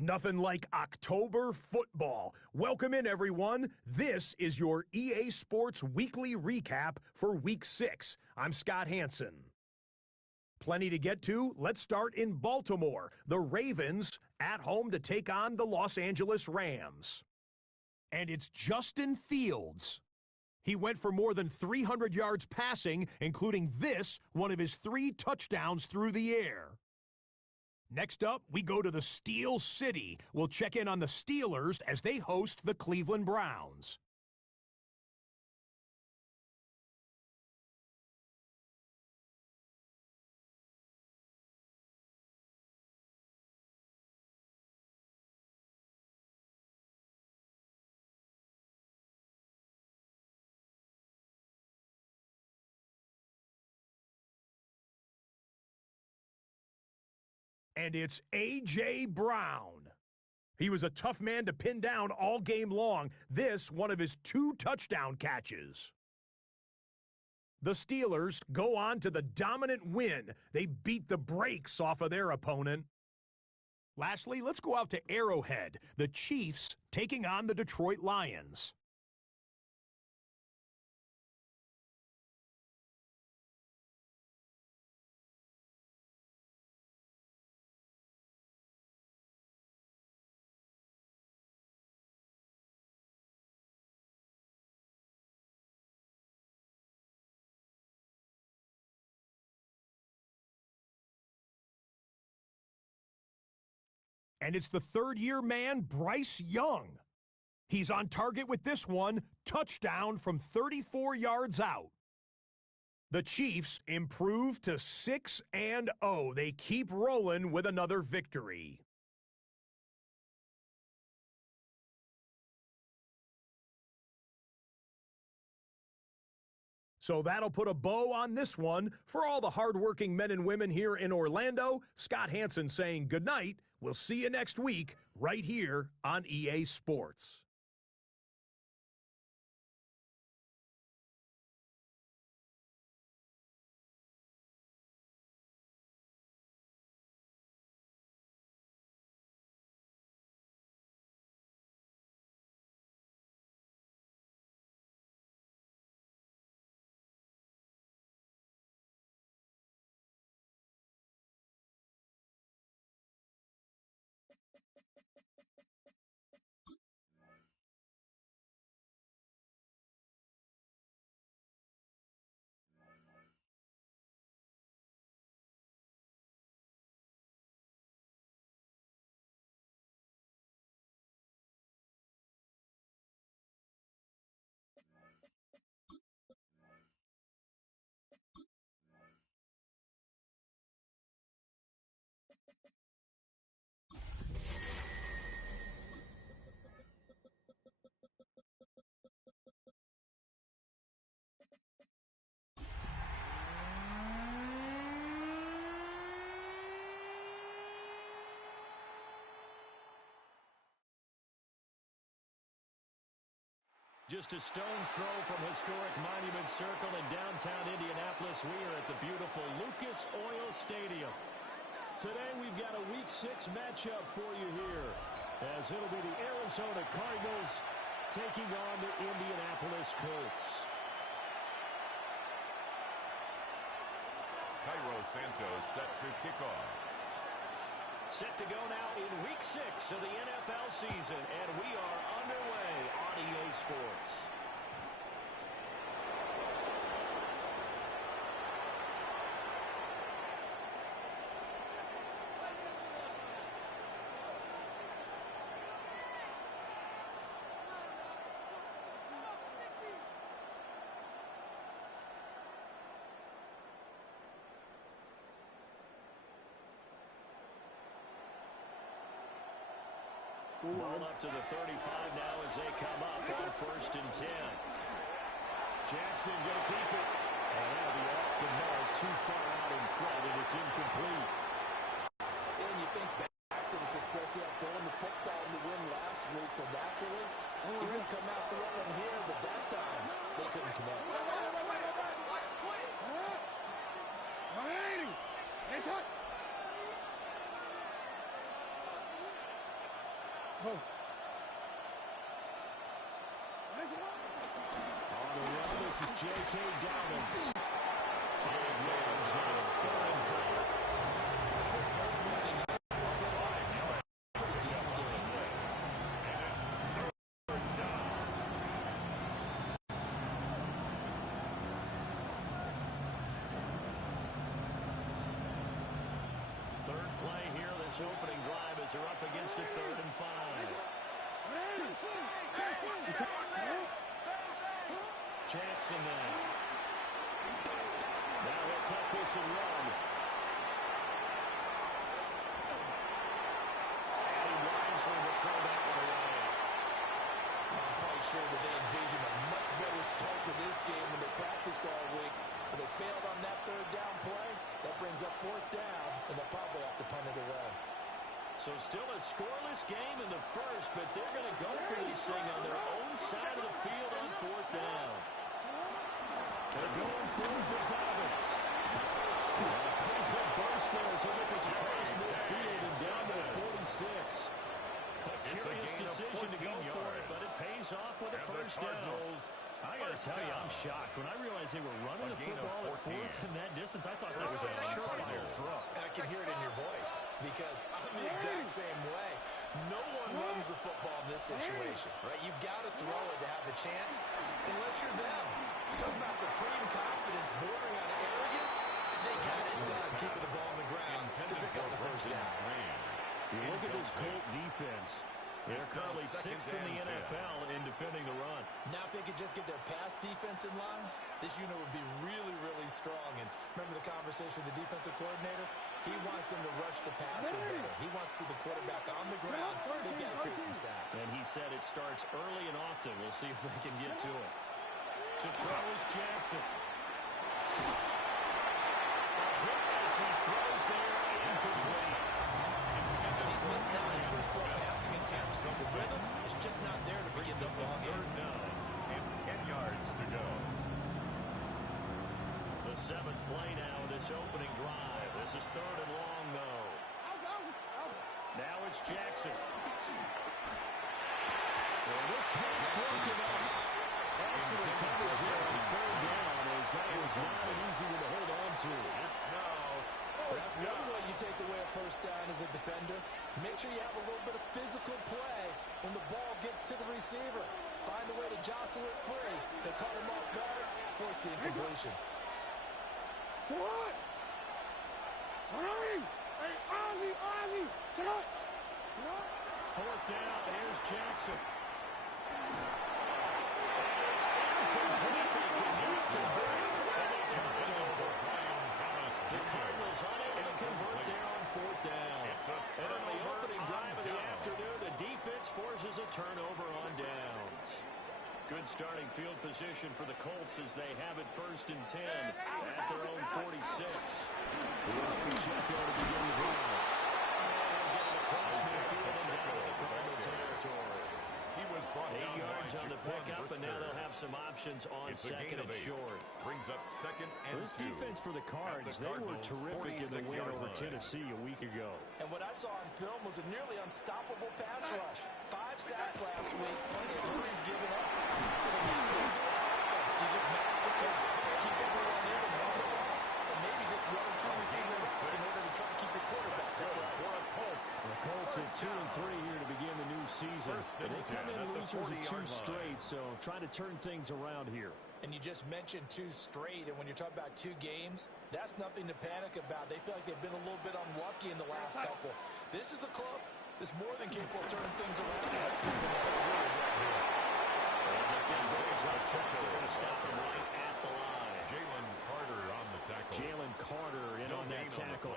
Nothing like October football. Welcome in, everyone. This is your EA Sports Weekly Recap for Week 6. I'm Scott Hansen. Plenty to get to. Let's start in Baltimore. The Ravens at home to take on the Los Angeles Rams. And it's Justin Fields. He went for more than 300 yards passing, including this, one of his 3 touchdowns through the air. Next up, we go to the Steel City. We'll check in on the Steelers as they host the Cleveland Browns. And it's A.J. Brown. He was a tough man to pin down all game long. This, one of his 2 touchdown catches. The Steelers go on to the dominant win. They beat the brakes off of their opponent. Lastly, let's go out to Arrowhead. The Chiefs taking on the Detroit Lions. And it's the third-year man, Bryce Young. He's on target with this one, touchdown from 34 yards out. The Chiefs improve to 6-0. They keep rolling with another victory. So that'll put a bow on this one. For all the hardworking men and women here in Orlando, Scott Hansen saying goodnight. We'll see you next week right here on EA Sports. Just a stone's throw from historic Monument Circle in downtown Indianapolis. We are at the beautiful Lucas Oil Stadium. Today we've got a Week 6 matchup for you here, as it'll be the Arizona Cardinals taking on the Indianapolis Colts. Cairo Santos set to kick off. Set to go now in Week 6 of the NFL season, and we are underway on EA Sports. Ball up to the 35 now as they come up on 1st and 10. Jackson going to keep it. And that'll be off the mark, too far out in front, and it's incomplete. And you think back to the success he had throwing the football in the win last week, so naturally, he's going to come out throwing here, but that time, they couldn't connect. On the run, this is J.K. Dobbins. 5 yards now. It's 3rd and 5. Pretty decent game. Third play here, this opening drive as they're up against it, 3rd and 5. Jackson now. Now he'll take this and run. And he wisely will throw that one away. I'm quite sure that they envisioned a much better start to this game when they practiced all week. But they failed on that 3rd down play. That brings up 4th down, and they'll probably have to punt it away. So still a scoreless game in the first, but they're going to go for this thing on their own side of the field on 4th down. They're going for it with Dobbins. A pretty quick burst there as he'll get this across midfield and down to the 46. A curious decision to go for it, but it pays off with a first down. I got to tell you, I'm shocked. When I realized they were running the football at 4th in that distance, I thought that was a surefire throw. And I can hear it in your voice because I'm the exact same way. No one runs the football in this situation, right? You've got to throw it to have a chance unless you're them. Talking about supreme confidence bordering on arrogance, they got it done keeping the ball on the ground to pick up the first down. You look at this Colt defense. They're currently 6th in the NFL in defending the run. Now if they could just get their pass defense in line, this unit would be really, really strong. And remember the conversation with the defensive coordinator? He wants them to rush the passer better. He wants to see the quarterback on the ground. They've got to create some sacks. And he said it starts early and often. We'll see if they can get to it. To throw is Jackson. As he throws there, incomplete. He's missed now his first 4 passing attempts. The rhythm is just not there to begin this ball game. 3rd down and 10 yards to go. The 7th play now of this opening drive. This is 3rd and long, though. Now it's Jackson. Well, this pass broken up. Excellent coverage here on 3rd down as that was not an easy one to hold on to. It's now. That's one way you take away a first down as a defender. Make sure you have a little bit of physical play when the ball gets to the receiver. Find a way to jostle it free. They caught him off guard, force the incompletion. To what? All right. Hey, Ozzy, to what? 4th down, here's Jackson. And it's incomplete. They cannot convert, and they turn it over. The Cardinals unable to convert there on 4th down. And on the opening drive of the afternoon, the defense forces a turnover on downs. Good starting field position for the Colts as they have it 1st and 10 at their own 46. Here's Pacheco to begin the drive. And get it across midfield and down to the Cardinal territory. He was brought 8 down yards by on the Jaquan pickup, and now Brisker. they'll have some options on It's a 2nd gain of and 8. short. Brings up 2nd and This 2. defense for the Cards, they were Cardinals' terrific in the win 46-yard over line. Tennessee a week ago. And what I saw on film was a nearly unstoppable pass rush. 5 sacks last week, plenty of threes given up. So now they do offense. You just match between keep everyone in and run the ball, and maybe just 1 or 2 receiver routes in order to try to keep your quarterback upright. The Colts at 2 and 3 here to begin the new season. And they come in losers of 2 straight, so trying to turn things around here. And you just mentioned 2 straight, and when you're talking about 2 games, that's nothing to panic about. They feel like they've been a little bit unlucky in the last couple. This is a club that's more than capable of turning things around. That's what's been really right here. And the defense up front, they're going to stop him right at the line. Jalen Carter on the tackle. Jalen Carter in on that tackle.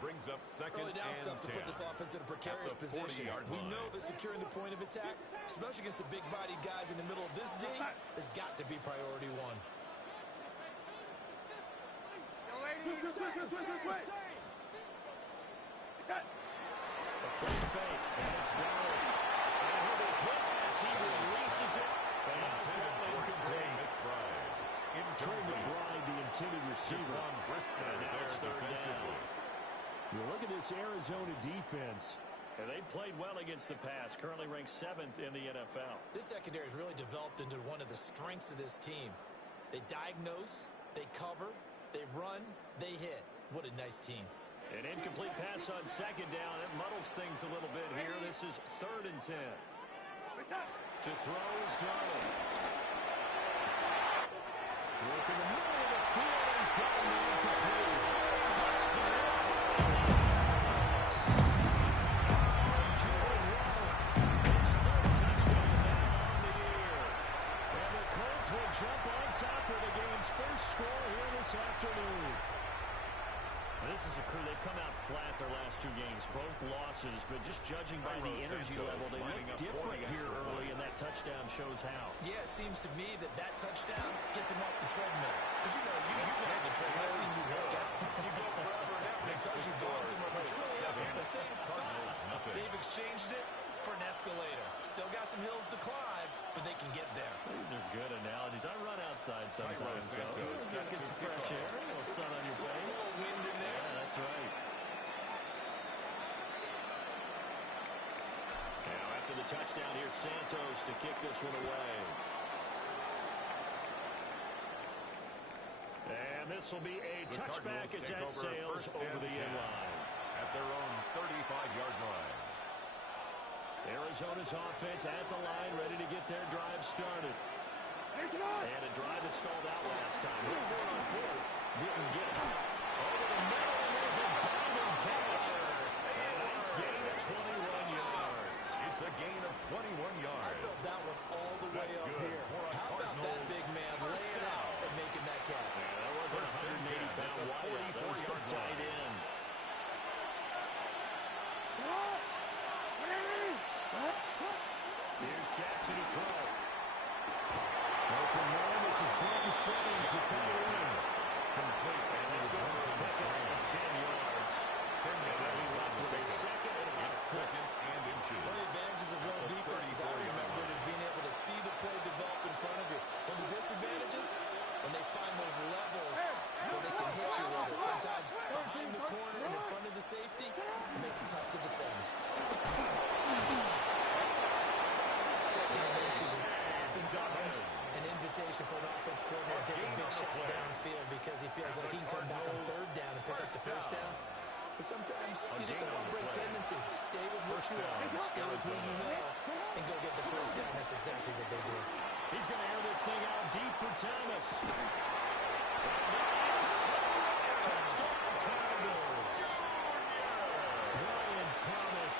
Brings up 2nd Early down and stuff to 10. put this offense in a precarious position. We know that securing the point of attack, especially against the big-bodied guys in the middle of this D, has got to be priority 1. A play fake, and it's down. And he'll be hit as he releases it. And incomplete. Trey McBride, the intended receiver. And now it's 3rd down. You look at this Arizona defense, And they played well against the pass, currently ranked 7th in the NFL. This secondary has really developed into one of the strengths of this team. They diagnose, they cover, they run, they hit. What a nice team. An incomplete pass on second down. It muddles things a little bit here. This is 3rd and 10. To throw is Darnold. Work in the middle of the field. He's got a man complete. Touchdown. His 3rd touchdown now on the year. And the Colts will jump on top of the game's first score here this afternoon. This is a crew. They've come out flat their last 2 games, both losses, but just judging by the energy level, they look different here early, and that touchdown shows how. Yeah, it seems to me that touchdown gets them off the treadmill. Because, you know, you've been on the treadmill. I've seen you work out. You go forever and ever until you've gone somewhere, but you're really up in the same spot. They've exchanged it for an escalator. Still got some hills to climb, but they can get there. These are good analogies. I run outside sometimes, so get some fresh air, a little sun on your face. A little wind in there. Yeah, that's right. Now after the touchdown, here's Santos to kick this one away. And this will be a touchback as that sails over the end line. At their own 35-yard line. Arizona's offense at the line, ready to get their drive started. And a drive that stalled out last time. Look for it on 4th. Didn't get it. Over the middle, and there's a diving catch. A nice gain of 21 yards. It's a gain of 21 yards. I felt that one all the way up here. How about that big man laying out and making that catch? Yeah, that wasn't a 180-pound wideout. That was from tight end. Here's Jackson to throw. Open man, this is Brandon Strange, the tight end. Complete. And let's go for a pickup of 10 yards. And then he's left with a second and about 4. One of the advantages of zone defense, as I remember it, is being able to see the play develop in front of you. One of the disadvantages, when they find those levels where they can hit you with it. Sometimes behind the corner and in front of the safety, it makes it tough to defend. Second and inches is oftentimes an invitation for an offense coordinator to take a big shot downfield because he feels like he can come back on 3rd down and pick up the first down. But sometimes you just have a break tendency. Stay with what you are, stay with who you know, and go get the first down. That's exactly what they did. He's going to air this thing out deep for Thomas. Touchdown, Cardinals. Brian Thomas,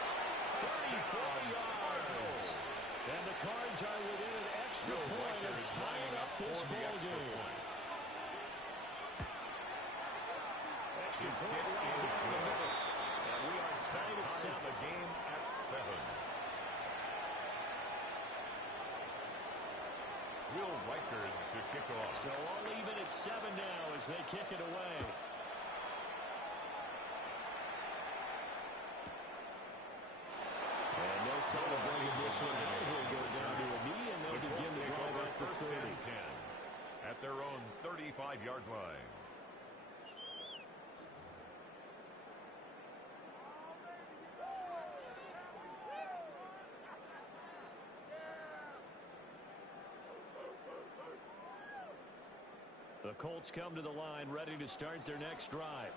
34 yards. And the Cards are within an extra point of tying up this ball game. Extra point right down the middle. And we are tied at 7. The game at 7. Will Riker to kick off. So all even at 7 now as they kick it away. And no fellow bringing this one out. He'll go down to a knee, and they'll begin to drive up the 30. At their own 35-yard line. The Colts come to the line ready to start their next drive.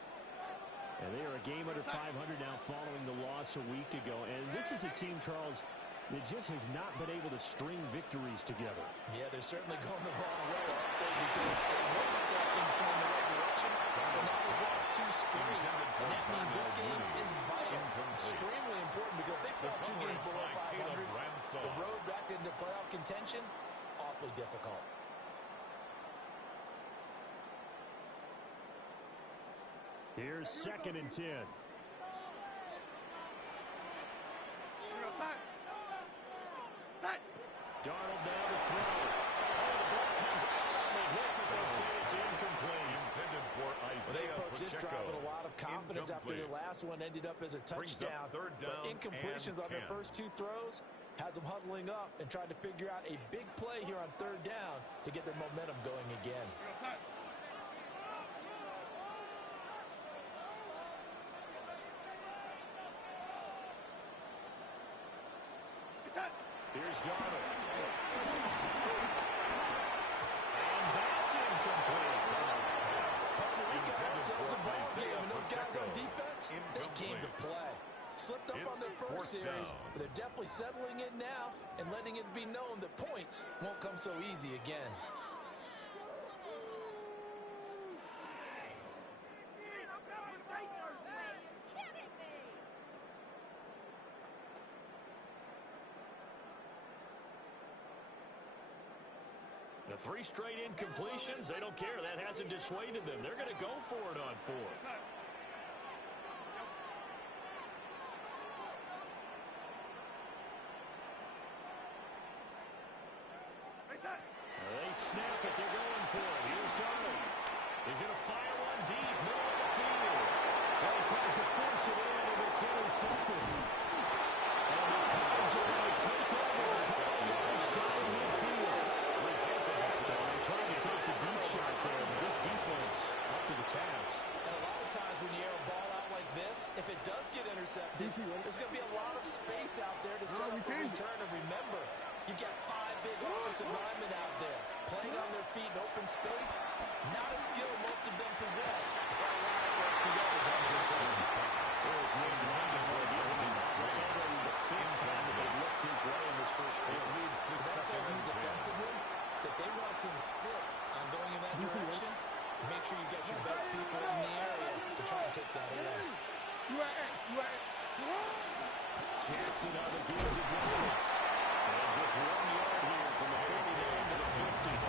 And they are a game under 500 now following the loss a week ago. And this is a team, Charles, that just has not been able to string victories together. Yeah, they're certainly going the wrong way, aren't they? Because they look like that thing's going the right direction, but now they've lost 2 straight. And that means this game is vital, extremely important, because if they fall 2 games below 500, the road back into playoff contention, awfully difficult. Here's 2nd and 10. Darnold now to throw. Oh, the ball comes out on the hit, but they say it's incomplete. Intended for They approached this drive with a lot of confidence after their last one ended up as a touchdown. Third down, but incompletions on their first 2 throws has them huddling up and trying to figure out a big play here on 3rd down to get their momentum going again. Here's Darnold. And that's incomplete. We got ourselves a ball game, and those guys on defense, they came to play. Slipped up on their first series, but they're definitely settling in now and letting it be known that points won't come so easy again. The 3 straight incompletions, they don't care. That hasn't dissuaded them. They're going to go for it on 4th. They snap it. They're going for it. Here's Darnold. He's going to fire one deep, middle of the field. Well, he tries to force it in, and it's intercepted. And the Cardinals are going to take over a couple shot in midfield. They're trying to take the deep shot there, but this defense up to the task. And a lot of times when you air a ball out like this, if it does get intercepted, there's going to be a lot of space out there to set up a return. And remember, you've got 5 big offensive linemen out there playing on their feet in open space. Not a skill most of them possess. That allows for extra yardage on the return. There's That's already the 5th time that they've looked his way in this first quarter. So that tells me defensively that they want to insist on going in that direction. Make sure you get your best people in the area to try and take that away. Jackson on the field to Davis. And just 1 yard here from the 49 to the 50.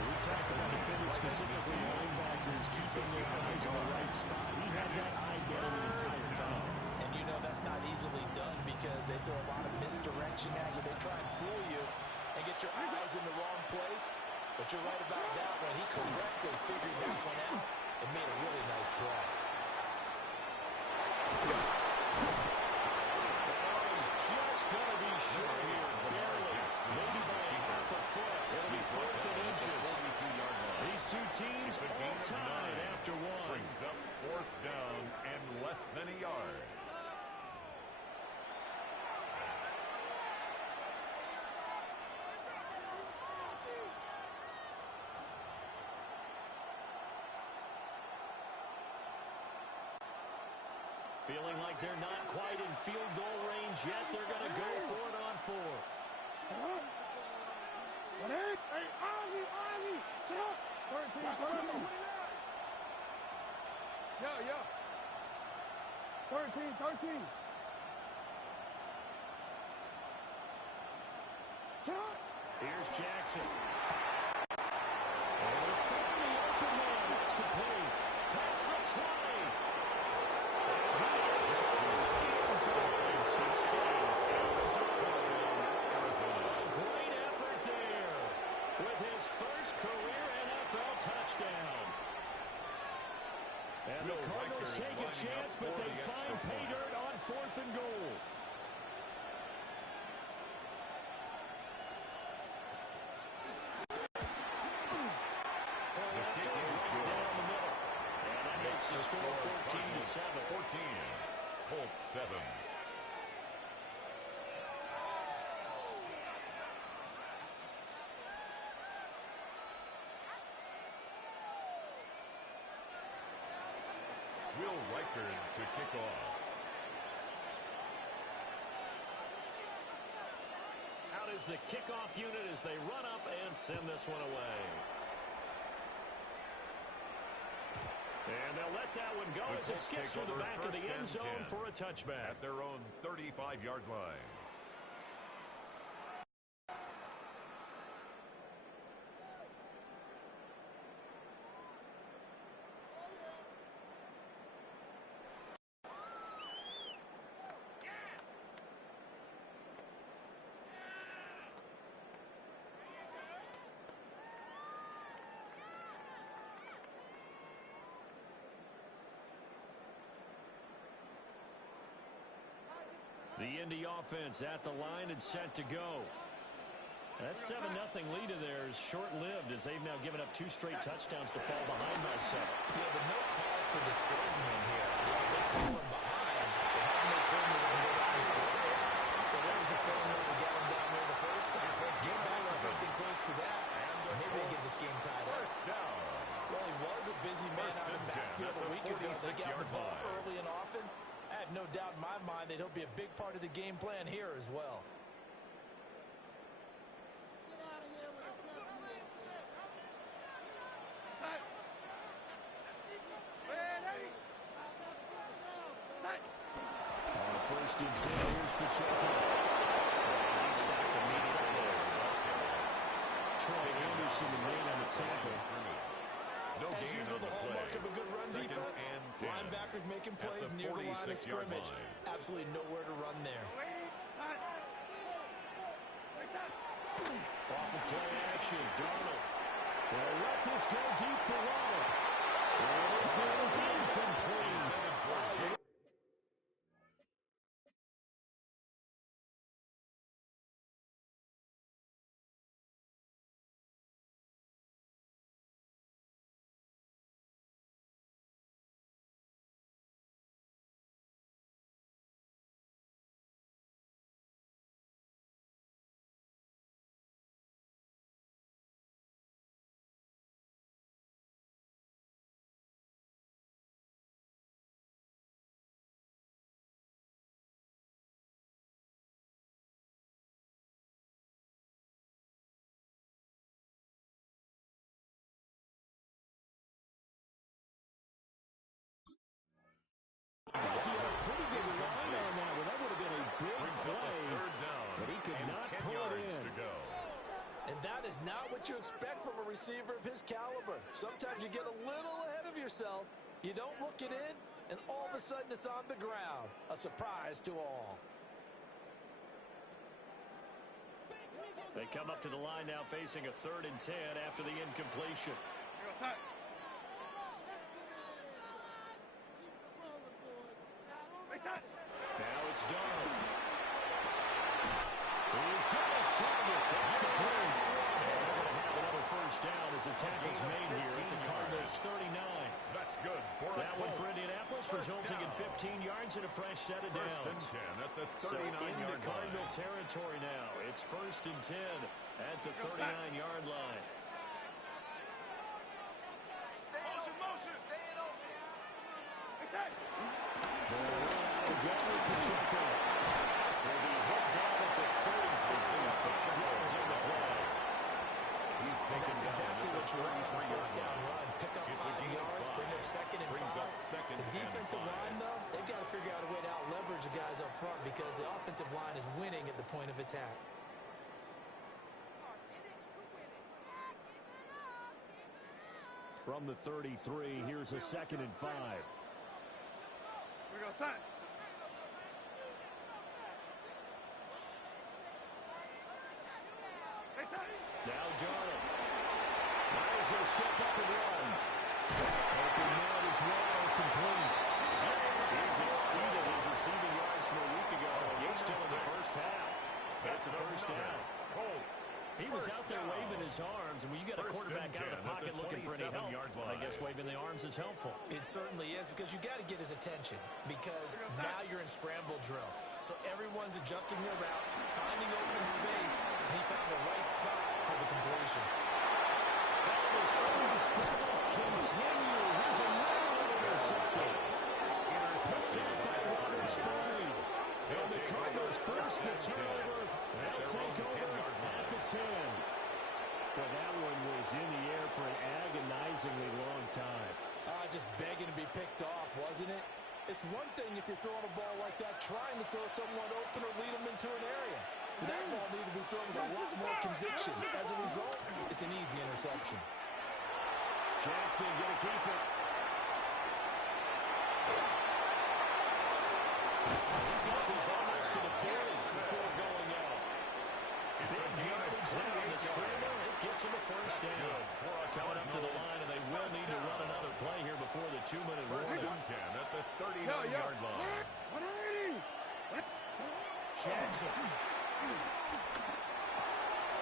We talk about defenders, specifically linebackers, keeping their eyes on the right spot. He had that eye down the entire time. And you know that's not easily done because they throw a lot of misdirection at you. They try and fool you and get your eyes in the wrong place. But you're right about that one. He correctly figured that one out and made a really nice play. Just going to be short here, barely, maybe by half a foot. It'll be 4th and inches. These two teams all tied after 1. Brings up 4th down and less than a yard. Feeling like they're not quite in field goal range yet. They're going to go for it on 4th. Hey, Ozzy, sit up. 13. Yeah. 13. Sit up. Here's Jackson. And they're finding the open man. That's complete. Past the 20. Great effort there with his first career NFL touchdown. And the Cardinals take a chance, but they find pay dirt on 4th and goal. Down the middle. And that makes the score 14-7. 14. Colts 7. Will Reichard to kick off. Out is the kickoff unit as they run up and send this one away. And they'll let that one go as it skips through the back of the end zone for a touchback. At their own 35-yard line. The Indy offense at the line and set to go. That 7-0 lead of theirs short-lived as they've now given up 2 straight touchdowns to fall behind by 7. Yeah, but no cause for discouragement here. Yeah, they come from behind, but haven't they proven they can go down and score? So what was the formula to get them no doubt in my mind that he'll be a big part of the game plan here as well. First and 10, here's Pacheco. He stopped immediately. Troy Anderson, the man on the tackle. No As gain usual, on the hallmark of a good run Second defense, and 10. linebackers making plays At the near the line of 46-yard scrimmage. line. Absolutely nowhere to run there. Off of play action, Darnold. They'll let this go deep for Waddle. This is incomplete. He had a pretty good line on that one. That would have been a big play, but he could not pull it in. And that is not what you expect from a receiver of his caliber. Sometimes you get a little ahead of yourself. You don't look it in, and all of a sudden it's on the ground. A surprise to all. They come up to the line now facing a 3rd and 10 after the incompletion. Now it's Darnold. He's got his target. That's complete. And they're going to have another first down as the tackle's made here at the Cardinals 39. That's good for that one for Colts. Indianapolis, resulting in 15 yards and a fresh set of First downs. and 10 at the So 39-yard into line. Cardinal territory now. It's 1st and 10 at the 39-yard line. That's exactly what you want on a first down run. Pick up 5 yards, bring up 2nd and 5. The defensive line, though, they've got to figure out a way to out-leverage the guys up front because the offensive line is winning at the point of attack. From the 33, here's a 2nd and 5. We go, son. Now Darnold. Now he's going to step up and run. Open man is well complete. He's exceeded his receiving yards from a week ago. He's still in the first half. That's a first down. Colts. He was out there waving his arms, and when you got a quarterback out of the pocket looking for any help, I guess waving the arms is helpful. It certainly is because you got to get his attention because now you're in scramble drill. So everyone's adjusting their routes, finding open space, and he found the right spot for the completion. His early struggles continue. Here's another intercepted. Picked up by Robert Spurrier. And the Cardinals force the turnover. They'll take over at the 10. But that one was in the air for an agonizingly long time. Just begging to be picked off, wasn't it? It's one thing if you're throwing a ball like that, trying to throw someone open or lead them into an area. But that ball needed to be thrown with a lot more conviction. As a result, it's an easy interception. Jackson going to keep it. He's got this almost to the 40 before going out. Big yardage there on the scramble. It gets him a first down. Coming up to the line, and they will need to run another play here before the 2-minute warning. 10 at the 39-yard line. Jackson.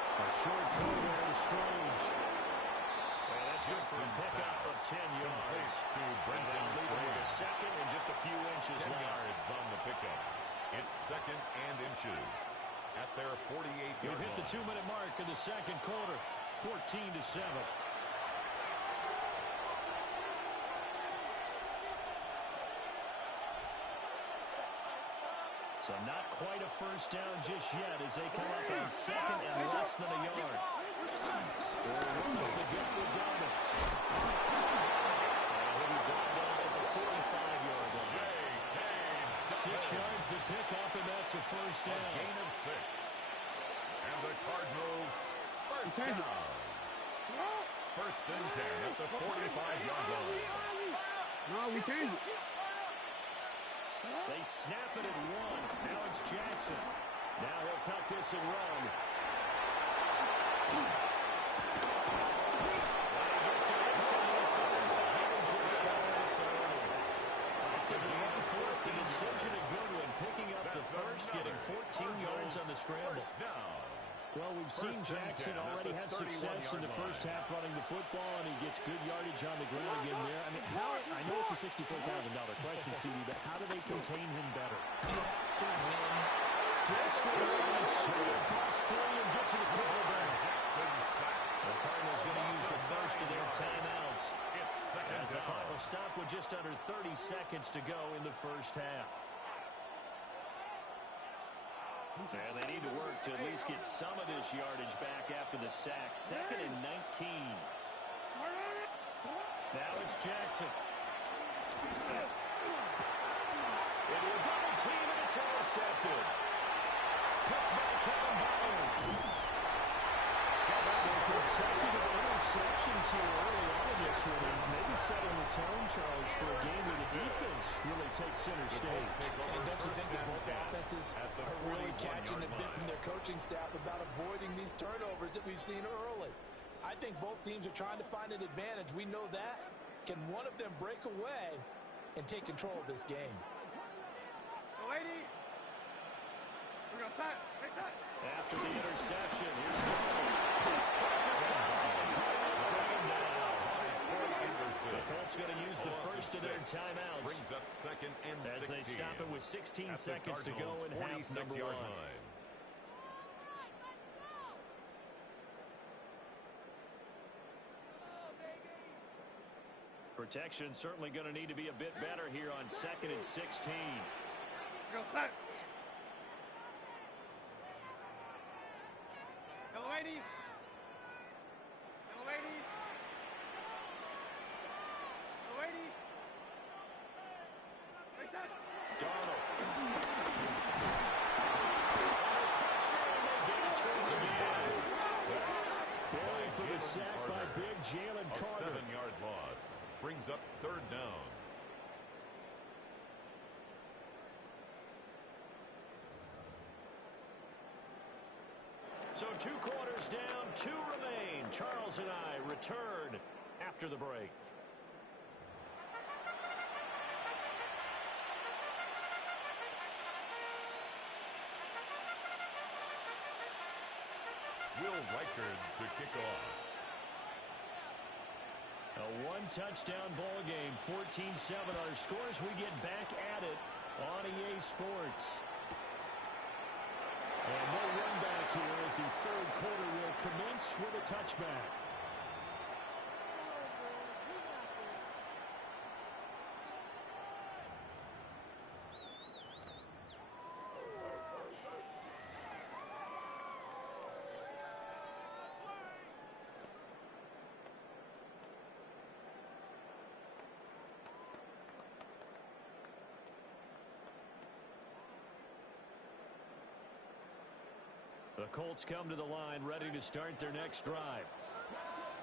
A short throw there to Strange. And that's good for a pickup of 10 yards. To Brendan Strange. A second and just a few inches 10 left. yards on the pickup. It's 2nd and inches at their 48-yard We've line. hit the 2-minute mark in the second quarter. 14-7. So not quite a first down just yet as they come up on second and less than a yard. They'll run up the gut with Dobbins. He'll be brought down at the 45-yard line. 6 yards to pick up, and that's a first down. A gain of 6. And the Cardinals first down. First and 10 at the 45-yard line. No, we change it. They snap it at 1. Now it's Jackson. Now he'll tuck this and run. He gets it inside the 35, just shy of 30. It's a gain of 4. The decision of Goodwin picking up the first, getting 14 yards on the scramble. Well, we've seen Jackson already have success in the first half running the football, and he gets good yardage on the ground again there. I mean, I know it's a $64,000 question, CD, but how do they contain him better? You have to win. Jackson runs. Pass free and get to the quarterback. The Cardinals going to use the first of their timeouts. As the clock will stop with just under 30 seconds to go in the first half. And they need to work to at least get some of this yardage back after the sack. 2nd and 19. Now it's Jackson. Into a double team, and it's intercepted. Picked by Kevin Byard. So consecutive interceptions here early on in this one, and maybe setting the tone, Charles, for a game where the defense really takes center stage. And don't you think that both offenses are really catching a bit from their coaching staff about avoiding these turnovers that we've seen early? I think both teams are trying to find an advantage. We know that. Can one of them break away and take control of this game? Lady. We're going to set. Hey, set. After the interception, here's pressure comes in. The Colts going to use the first of their timeouts. Brings up 2nd and 16. As they stop it with 16 seconds to go in half number 1. Protection certainly going to need to be a bit better here on 2nd and 16. Go set. Hello, lady. Hello, lady. Hello, lady. Hey, set. Darnold. Under pressure, and they get it towards the end. Buried for the sack by big Jalen Carter. A 7-yard loss. Brings up 3rd down. So 2 quarters down, 2 remain. Charles and I return after the break. Will Reichard to kick off. A 1-touchdown ball game, 14-7 our scores. We get back at it on EA Sports. And no run back here as the 3rd quarter will commence with a touchback. The Colts come to the line ready to start their next drive.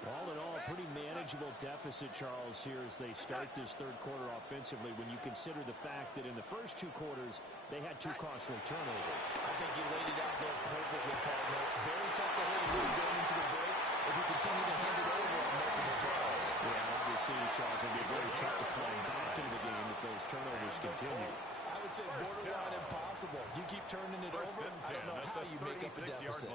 All in all, pretty manageable deficit, Charles, here as they start this 3rd quarter offensively when you consider the fact that in the first 2 quarters, they had 2 costly turnovers. I think you laid it out there perfectly, partner. Very tough to hold a lead going into the break if you continue to hand it over on multiple drives. Yeah, obviously, Charles, it'll be very tough to climb back into the game if those turnovers continue. I would say borderline impossible. You keep turning it over, I don't know how you make up the deficit.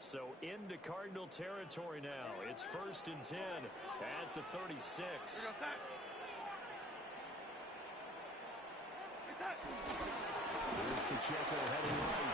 So into Cardinal territory now. It's 1st and 10 at the 36. Here's Pacheco heading right.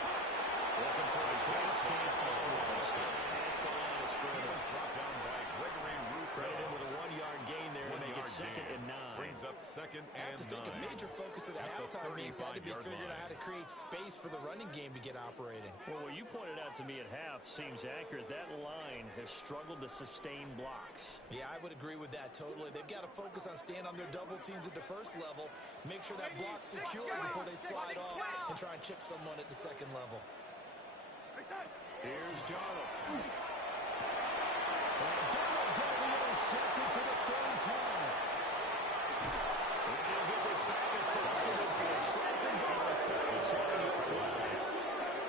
Looking for a cross. Can't find one. Stopped at the line of scrimmage. Brought down by Gregory Rousseau. Credit with a 1-yard gain there to make it 2nd and 9. Brings up 2nd and 9. I have to think a major focus of the halftime meetings had to be figuring out how to create space for the running game to get operating. Well, what you pointed out to me at half seems accurate. That line has struggled to sustain blocks. Yeah, I would agree with that totally. They've got to focus on staying on their double teams at the first level, make sure that block's secure before they slide off and try and chip someone at the second level. Here's Darnold. Darnold got the intercepted for the 3rd time. He'll get this back at first and midfield. Striking down the 37-yard line.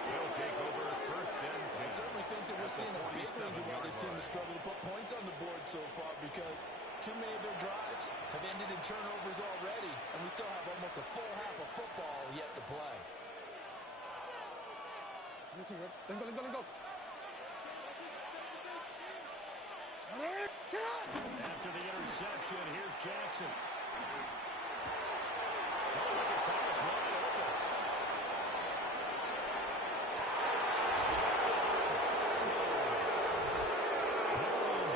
He'll take over 1st and 10. I certainly think that we're seeing a big reason why this team has struggled to put points on the board so far, because too many of their drives have ended in turnovers already, and we still have almost a full half of football yet to play. Let's go. After the interception, here's Jackson. Oh, look at Thomas wide open.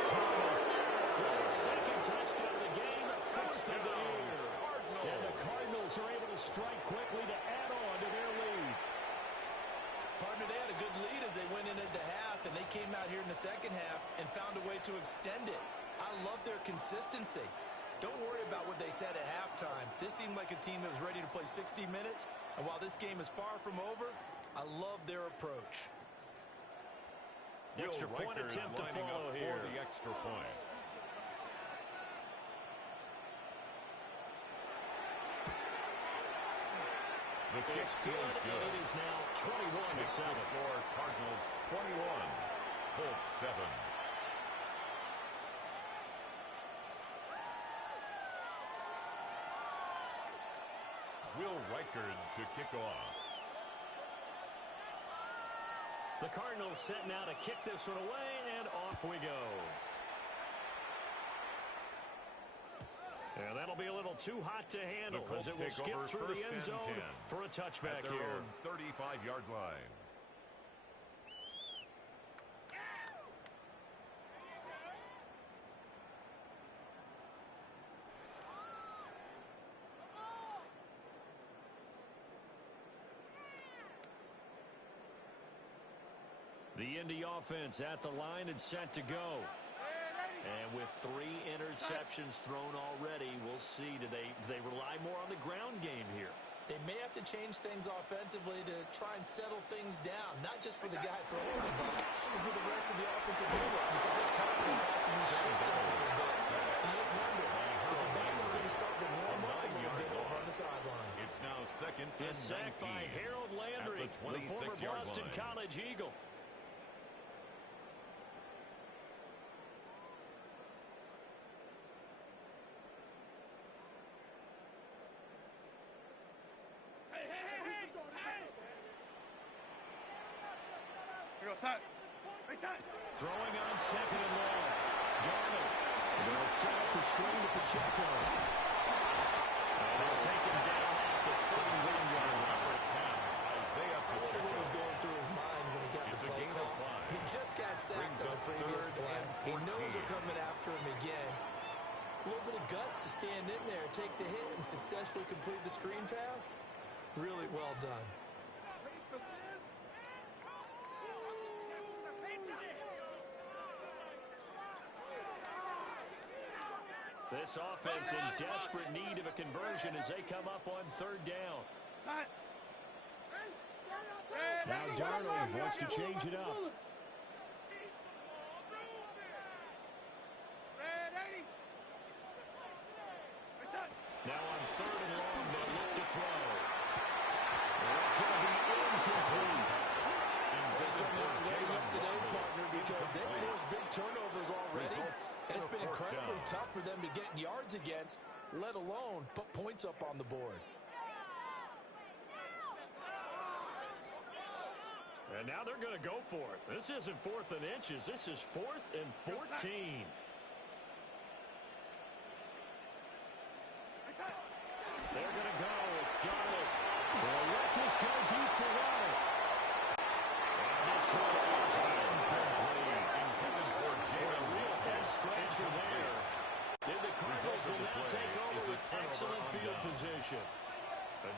Thomas. 2nd touchdown of the game, 4th of the year. And the Cardinals are able to strike quickly to add on to their lead. Partner, they had a good lead as they went into the half, and they came out here in the second half and found a way to extend it. I love their consistency. Don't worry about what they said at halftime. This seemed like a team that was ready to play 60 minutes, and while this game is far from over, I love their approach. Extra point attempt to follow here. For the extra point. The kick It's good, and it is now 21-7. Score Cardinals 21, Colts 7. Will Reichard to kick off. The Cardinals set now to kick this one away, and off we go. And that'll be a little too hot to handle as it will skip through the end zone for a touchback here. 35-yard line. The Indy offense at the line and set to go. And with 3 interceptions thrown already, we'll see. Do they rely more on the ground game here? They may have to change things offensively to try and settle things down, not just for the guy throwing the ball, but for the rest of the offensive unit, because his confidence has to be shifted a little bit. And you just wonder, is the backup going to start to warm up a little bit over on the sideline? It's now 2nd and 19. Sacked by Harold Landry, the former Boston College Eagle. Throwing on 2nd and long. Darnold. They'll set up the screen to Pacheco. And they'll take him down at the 31-yard line. Isaiah Pacheco. What was going through his mind when he got the play call? He just got sacked on the previous play. He knows they're coming after him again. A little bit of guts to stand in there, take the hit, and successfully complete the screen pass. Really well done. This offense in desperate need of a conversion as they come up on 3rd down. Now Darnold wants to change it up. Now on 3rd and long, they'll look to throw. That's going to be incomplete. And they're certainly waiting up today, partner, because they've forced big turnovers already. And it's been incredibly tough for them to get yards against, let alone put points up on the board. And now they're going to go for it. This isn't 4th and inches. This is 4th and 14. They're going to go. It's Darnold. They'll let this go deep for Waddle. And this one is incomplete. Intended for A real head-scratcher there. Then the Cardinals will now take over with excellent field position.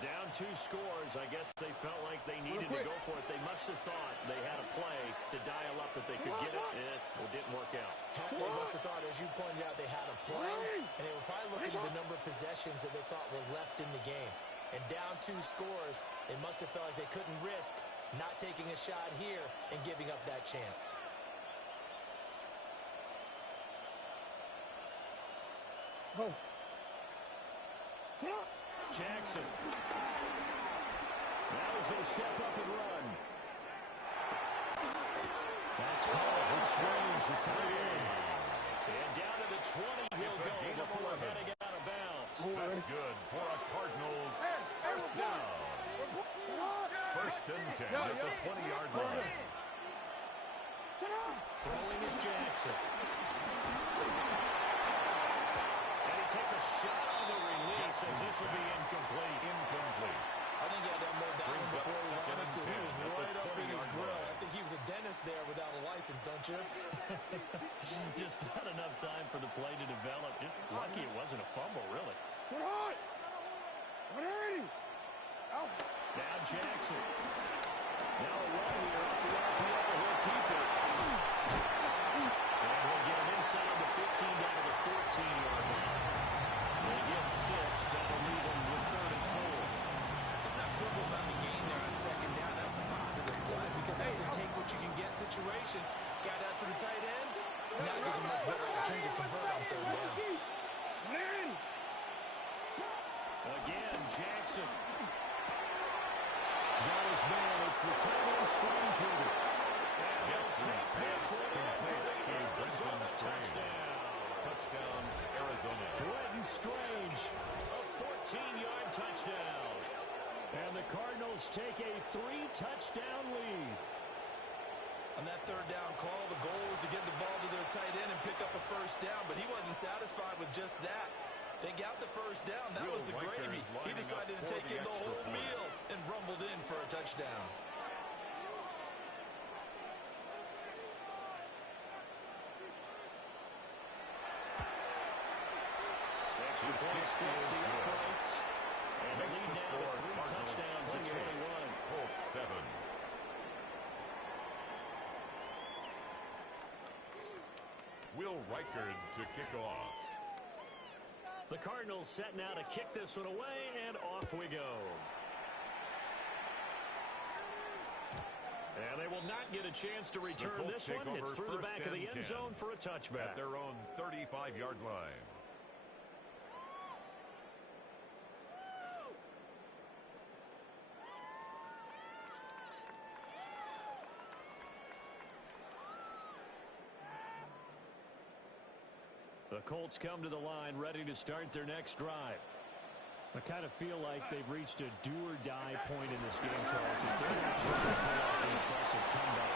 Down 2 scores. I guess they felt like they needed to go for it. They must have thought they had a play to dial up that they could get it. It didn't work out. They must have thought, as you pointed out, they had a play, and they were probably looking at the number of possessions that they thought were left in the game. And down 2 scores, they must have felt like they couldn't risk not taking a shot here and giving up that chance. Go. Jackson. Now he's going to step up and run. That's called. It's Strange, the tight end. And down to the 20 he'll go before heading out of bounds. That's good for a Cardinals first down. First and 10 at the 20-yard line. Throwing is Jackson. And he takes a shot on the release as this will be incomplete. I think he had that more down before he wanted to. He was right up in his grill. I think he was a dentist there without a license, don't you? Just not enough time for the play to develop. Just lucky it wasn't a fumble, really. Now Jackson. Now a run here off the RPO. He'll keep it. And he'll get him inside the 15 down to the 14-yard line. They get 6. That'll leave him with 3rd and 4. It's not critical about the gain there on 2nd down. That was a positive play because that was a take-what-you-can-get situation. Got out to the tight end. Now it gives him much better opportunity to convert on 3rd down. Again, Jackson. Got his man. It's the tight end Strange with it. And he'll take this one in for the Arizona touchdown. Touchdown, Arizona. Brenton Strange, a 14-yard touchdown. And the Cardinals take a 3-touchdown lead. On that 3rd down call, the goal was to get the ball to their tight end and pick up a first down, but he wasn't satisfied with just that. They got the first down. That was the gravy. He decided to take in the whole meal and rumbled in for a touchdown. Extra point splits the uprights. And the lead now to 3 touchdowns at 21. Colts 7. Will Reichard to kick off. The Cardinals set now to kick this one away, and off we go. And they will not get a chance to return this one. It's through the back of the end zone for a touchback. At their own 35-yard line. The Colts come to the line ready to start their next drive. I kind of feel like they've reached a do-or-die point in this game, Charles. If they're not trying to pull off an impressive comeback,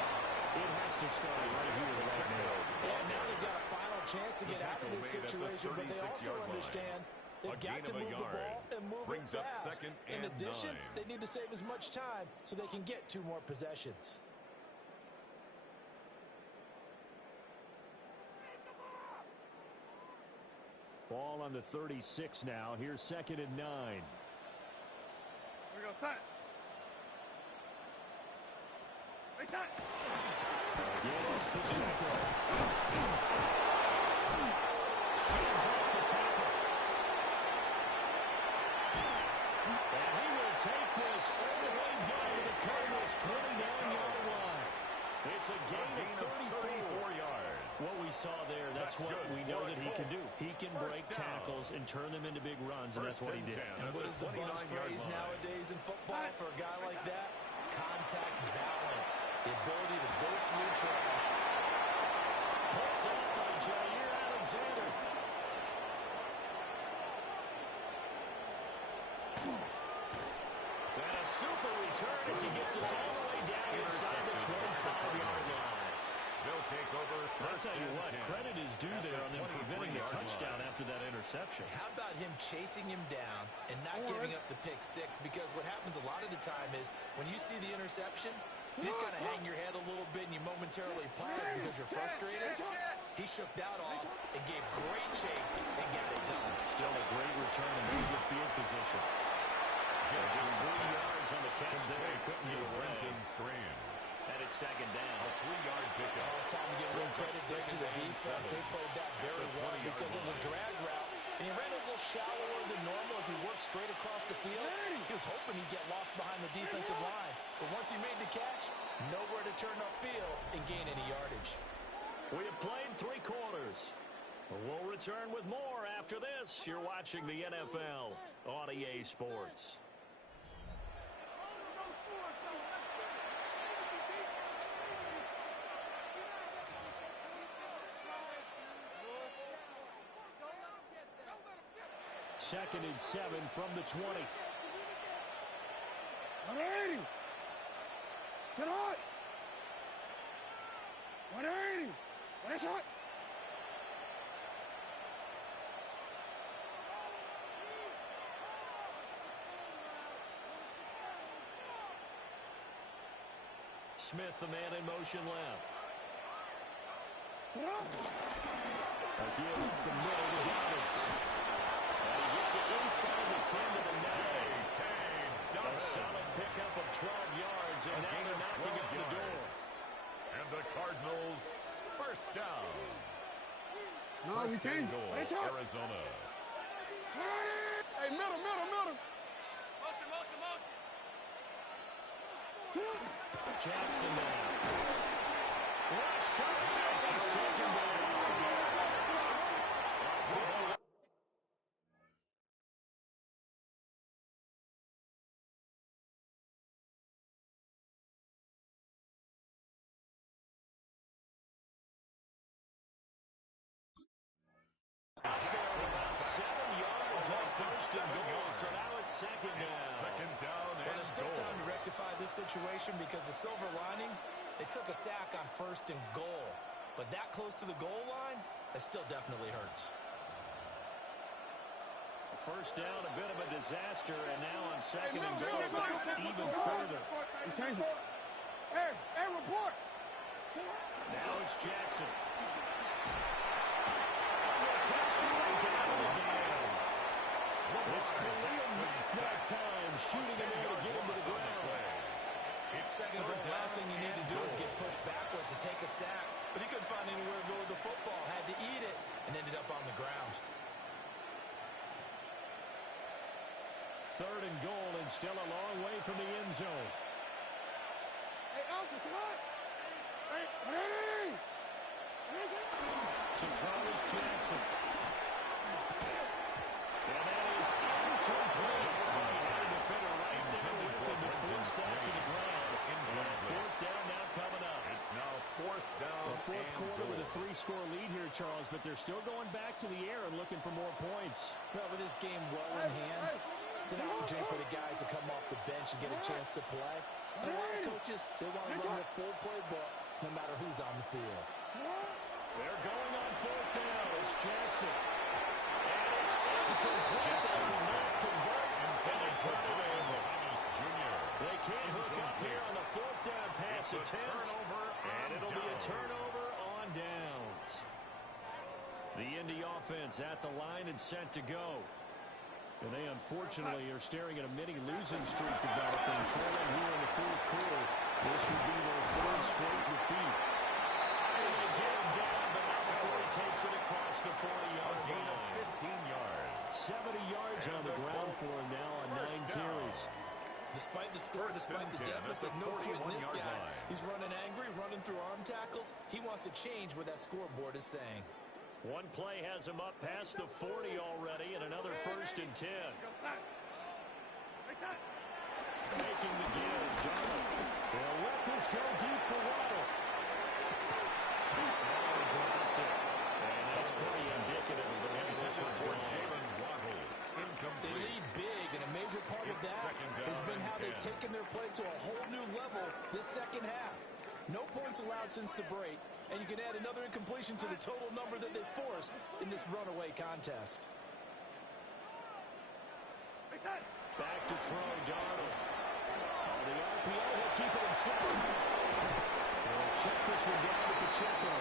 it has to start right here, right now. Yeah, now they've got a final chance to get out of this situation, but they also understand they've got to move the ball and move it fast. In addition, they need to save as much time so they can get 2 more possessions. Ball on the 36 now. Here's 2nd and 9. Here we go, set. Hey, set. Again, it's Pacheco. Shields off the tackle. And he will take this all the way down to the Cardinals' 29-yard line. It's a gain of 34 yards. What we saw there, that's what we know that he can do. He can break tackles and turn them into big runs, and that's what he did. And what is the buzz phrase nowadays in football for a guy like that? Contact balance. The ability to go through trash. Picked up by Jair Alexander. And a super return as he gets us all the way down inside the 25-yard line. They'll take over. I'll tell you what, credit is due there on them preventing the touchdown after that interception. How about him chasing him down and not giving up the pick six? Because what happens a lot of the time is when you see the interception, you just kind of hang your head a little bit and you momentarily pause because you're frustrated. He shook that off and gave great chase and got it done. Still a great return in very good field position. Just 3 yards on the catch there. Couldn't get away. And it's second down. A 3-yard pickup. It's time to give a little credit there to the defense. They played that very well because it was a drag route. And he ran a little shallower than normal as he worked straight across the field. He was hoping he'd get lost behind the defensive line. But once he made the catch, nowhere to turn upfield and gain any yardage. We have played 3 quarters. We'll return with more after this. You're watching the NFL on EA Sports. Second and 7 from the 20. 180. Sit hot. 180. What is it? Smith, the man in motion left. Sit up. Again, the middle to Dobbins. And he gets it inside the 10 to the 9. A solid pickup of 12 yards, and now they're knocking at the door. And the Cardinals first down. No, we changed. Arizona. Hey, middle. Motion. Sit up. Jackson now. Rush coming. He's taken down. About 7 yards on first and goal, so now it's second down. Second down and Well, there's still time to rectify this situation because the silver lining, they took a sack on first and goal. But that close to the goal line, that still definitely hurts. First down, a bit of a disaster, and now on second and goal, back even further. Hey, report. Now it's Jackson. It's Khalil Mack that time, shooting in there to get him to the ground. Second goal, last thing you need to do is get pushed backwards to take a sack. But he couldn't find anywhere to go with the football, had to eat it, and ended up on the ground. Third and goal, and still a long way from the end zone. Hey, Alpha, what? Hey, ready? To throw is Jackson. And that is incomplete. The defender right there with him to force that to the ground. Fourth down now coming up. It's now fourth down. The fourth quarter with a 3-score lead here, Charles, but they're still going back to the air and looking for more points. Well, with this game well in hand, it's an opportunity for the guys to come off the bench and get a chance to play. And a lot of coaches, they want to run the full playbook no matter who's on the field. They're going on fourth down. It's Jackson. And it's incomplete. They cannot convert until they turn it over. They can't hook up here on the fourth down pass attempt. And it'll be a turnover on downs. The Indy offense at the line and set to go. And they unfortunately are staring at a mini-losing streak developing, trailing here in the fourth quarter. This would be their third straight defeat. And they get him down, but not before he takes it across the 40-yard line. 15 yards. 70 yards on the ground for him now on 9 carries. Despite the score, despite the deficit, no point in this guy. He's running angry, running through arm tackles. He wants to change what that scoreboard is saying. One play has him up past the 40 already, and another first and 10. Faking the give. Darnold. They'll let this go deep for Waddle. Oh, dropped it. And that's pretty indicative of the way this one's going. They lead big, and a major part of that has been how they've taken their play to a whole new level this second half. No points allowed since the break, and you can add another incompletion to the total number that they forced in this runaway contest. Back to throw, Darnold. On the RPO, he'll keep it himself. He'll check this one down to Pacheco.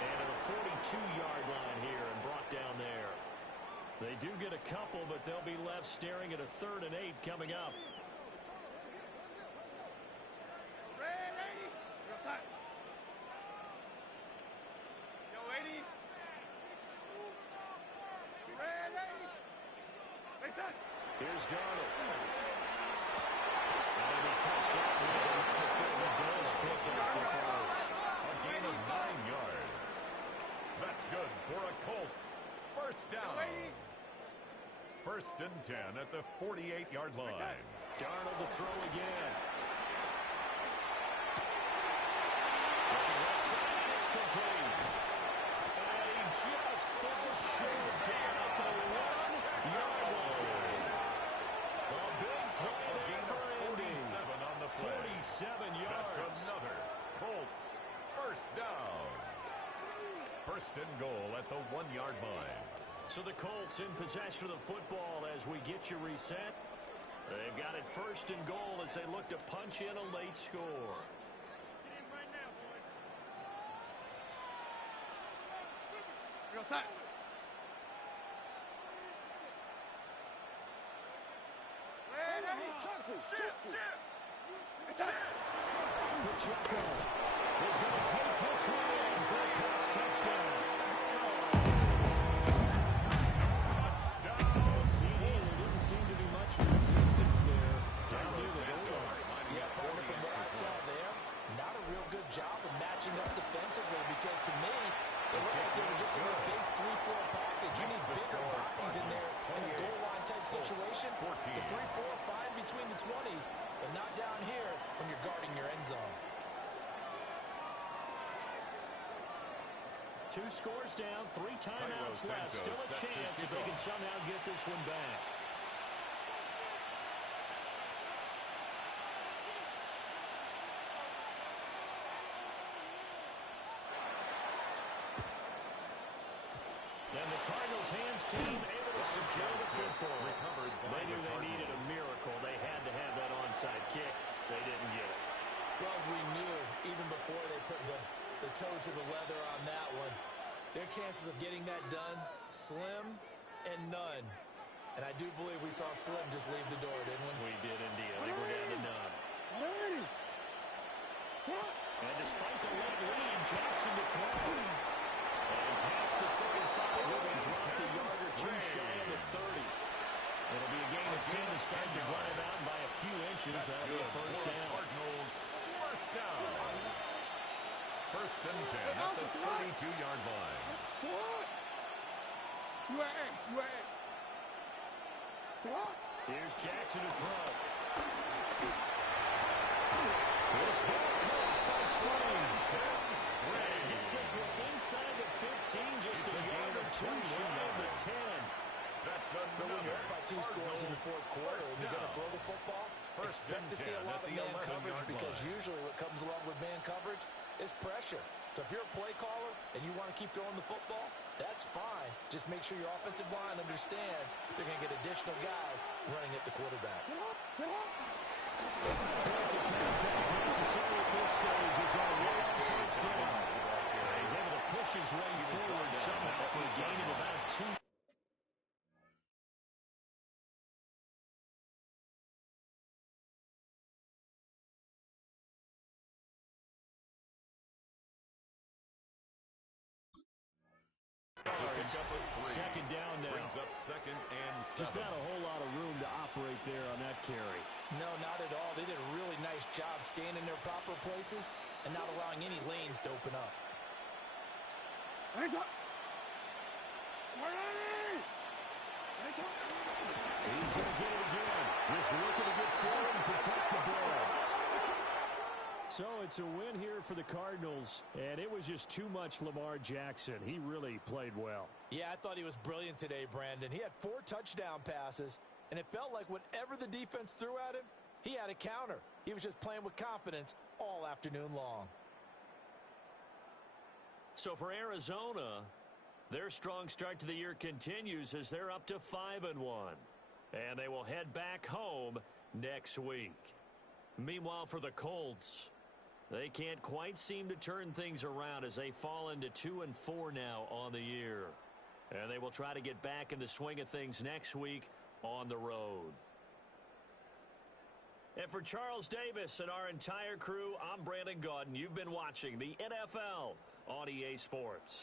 And at the 42-yard line here and brought down there. They do get a couple, but they'll be left staring at a 3rd and 8 coming up. Here's Darnold. And he touched it before he does pick up the first. A gain of 9 yards. That's good for a Colts. First down. 1st and 10 at the 48-yard line. Darnold to throw again. It's complete. And he just falls short down at the 1-yard line. A big play there for Indy. 47 on the play. 47 yards. That's another Colts first down. 1st and goal at the 1-yard line. So the Colts in possession of the football as we get you reset. They've got it 1st and goal as they look to punch in a late score. Go set. Pacheco is going to take this one in for a Colts touchdown. CD, there didn't seem to be much resistance there down near the goal line. Yeah, partner, from what I saw there, not a real good job of matching up defensively because to me, it looked like they were just in a base 3-4 package. You need bigger bodies in there in a goal line type situation. The 3-4 fine between the 20s, but not down here when you're guarding your end zone. 2 scores down, 3 timeouts left. Still a chance if they can somehow get this one back. And the Cardinals hands team able to secure the football. They knew they needed a miracle. They had to have that onside kick. They didn't get it. Well, as we knew, even before they put the toe to the leather on that one, their chances of getting that done, slim and none. And I do believe we saw Slim just leave the door, didn't we? We did indeed. I think we're down to none. And despite the late lead, Jackson to throw. And past the 35, will be dropped a yard or 2 shy of the 30. It'll be a gain of 10 to start to drive out by a few inches. That'll be a first down. Cardinals first down. 1st and 10 at the 32-yard line. Here's Jackson to throw. This ball caught by Strange. And gets us inside the 15, just a yard or 2 shy of the 10. That's But when another you're up by 2 scores in the 4th quarter and you're going to throw the football, expect to see a lot of man coverage because usually what comes along with man coverage is pressure. So if you're a play caller and you want to keep throwing the football, that's fine. Just make sure your offensive line understands they're going to get additional guys running at the quarterback. Points of contact necessary at this stage is on one first down. He's able to push his way forward somehow for a gain of about 2. Second down now. Brings up 2nd and 7. Just not a whole lot of room to operate there on that carry. No, not at all. They did a really nice job staying in their proper places and not allowing any lanes to open up. He's going to get it again. Just looking to get forward and protect the ball. So it's a win here for the Cardinals, and it was just too much Lamar Jackson. He really played well. Yeah, I thought he was brilliant today, Brandon. He had 4 touchdown passes, and it felt like whatever the defense threw at him, He had a counter. He was just playing with confidence all afternoon long. So for Arizona, their strong start to the year continues as they're up to 5-1. And they will head back home next week. Meanwhile, for the Colts, they can't quite seem to turn things around as they fall into 2-4 now on the year. And they will try to get back in the swing of things next week on the road. And for Charles Davis and our entire crew, I'm Brandon Gaudin. You've been watching the NFL on EA Sports.